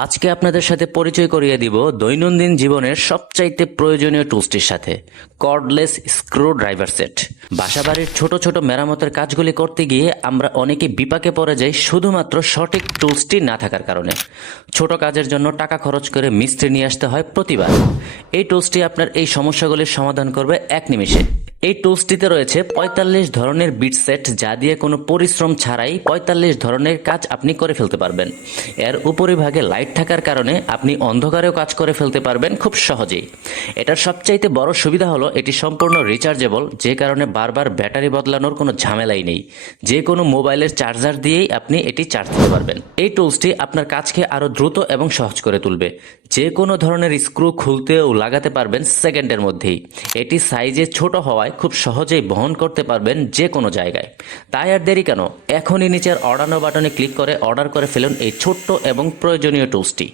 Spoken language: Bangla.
আজকে আপনাদের সাথে পরিচয় করিয়ে দিব দৈনন্দিন জীবনের সবচাইতে প্রয়োজনীয় টুলসটির সাথে, কর্ডলেস স্ক্রু ড্রাইভার সেট। বাসাবাড়ির ছোট ছোট মেরামতের কাজগুলি করতে গিয়ে আমরা অনেকে বিপাকে পড়ে যাই শুধুমাত্র সঠিক টুলসটি না থাকার কারণে। ছোট কাজের জন্য টাকা খরচ করে মিস্ত্রি নিয়ে আসতে হয় প্রতিবার। এই টুলসটি আপনার এই সমস্যাগুলির সমাধান করবে এক নিমিষে। এই টুলসটিতে রয়েছে ৪৫ ধরনের বিট সেট, যা দিয়ে কোনো পরিশ্রম ছাড়াই ৪৫ ধরনের কাজ আপনি করে ফেলতে পারবেন। এর উপরিভাগে লাইট থাকার কারণে আপনি অন্ধকারেও কাজ করে ফেলতে পারবেন খুব সহজেই। এটার সবচাইতে বড় সুবিধা হলো এটি সম্পূর্ণ রিচার্জেবল, যে কারণে বারবার ব্যাটারি বদলানোর কোনো ঝামেলাই নেই। যে কোনো মোবাইলের চার্জার দিয়েই আপনি এটি চার্জ দিতে পারবেন। এই টুলসটি আপনার কাজকে আরও দ্রুত এবং সহজ করে তুলবে। যে কোনো ধরনের স্ক্রু খুলতে ও লাগাতে পারবেন সেকেন্ডের মধ্যেই। এটি সাইজে ছোট হওয়ায় খুব সহজেই বহন করতে পারবেন যে কোনো জায়গায়। তাই আর দেরি কেন, এখনই নিচের অর্ডার নাও বাটনে ক্লিক করে অর্ডার করে ফেলুন এই ছোট্ট এবং প্রয়োজনীয় টুলসটি।